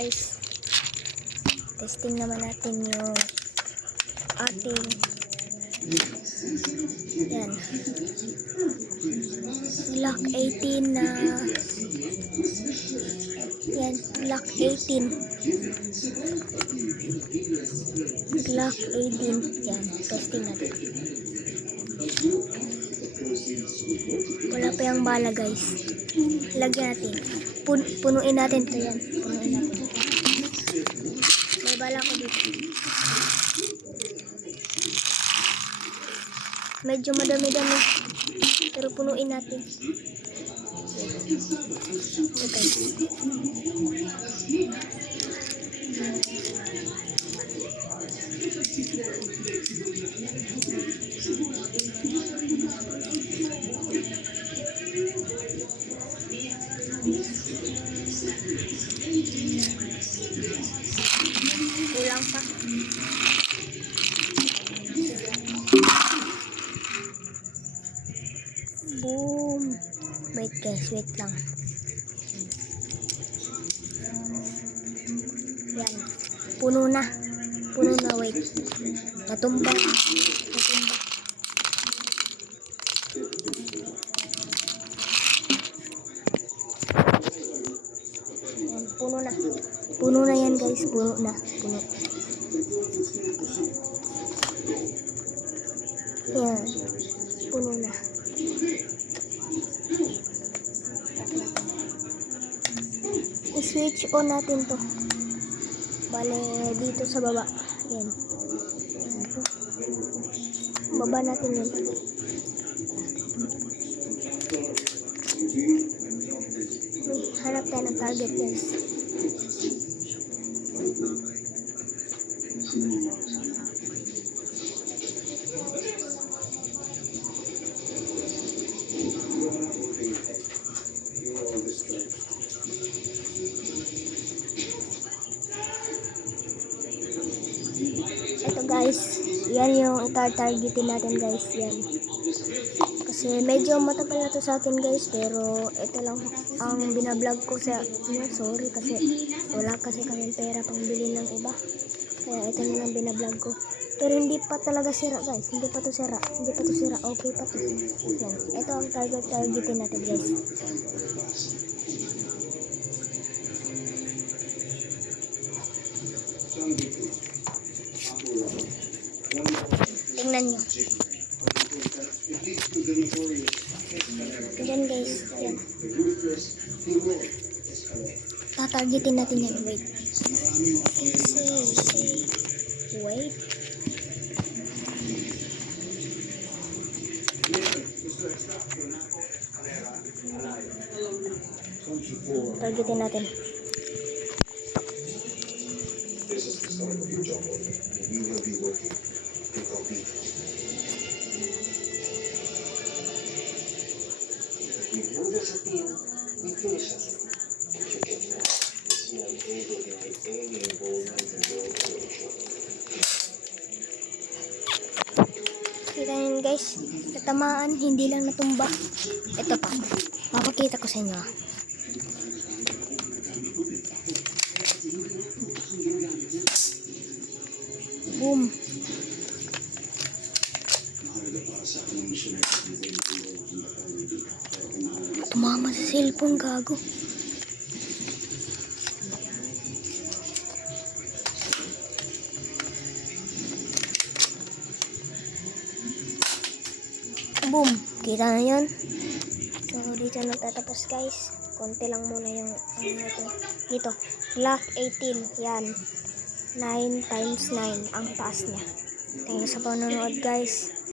guys, testing naman natin yung ating yan Glock 18 na yan, Glock 18 yan, testing natin. Wala pa yung bala guys, lagyan natin, punuin natin to yan, punuin natin. May bala ko dito, medyo madami-dami pero punuin natin. Okay. Kulang pa. Boom. Wait guys, wait lang. Yan. Puno na, wait. Natumba. Yan, puno na yan guys, puno. Yan, puno na. I-switch on natin to. Bale, dito sa baba. Yan. Baba natin yun. Hanap tayo ng target guys. Ito guys, yan yung itar-targetin natin guys, yan. Kasi medyo matagal na to sa akin guys, pero ito lang ang binablog ko sa sorry kasi wala kasi kaming pera pang bili ng iba. Kaya ito na lang binablog ko. Pero hindi pa talaga sira guys, hindi pa to sira, okay pa to. Yan. Ito ang targetin natin guys. Tingnan nyo. Yan guys, yan. Tatargetin natin yan. Wait. Wait. Targetin natin. This is the start of your job, and we will be working to complete. We do this as a team, we finish as a team. If you get that, you are able to get any involvement in your operation. Kita nyo guys, natamaan, hindi lang natumba. Ito pa, mapakita ko sa inyo. Boom. Tumama sa cellphone, gago. Boom. Kita na yun. So, dito nagtatapos guys. Konti lang muna yung dito. Glock 18. Yan. 9 × 9 ang taas niya. Thank you sa panonood guys.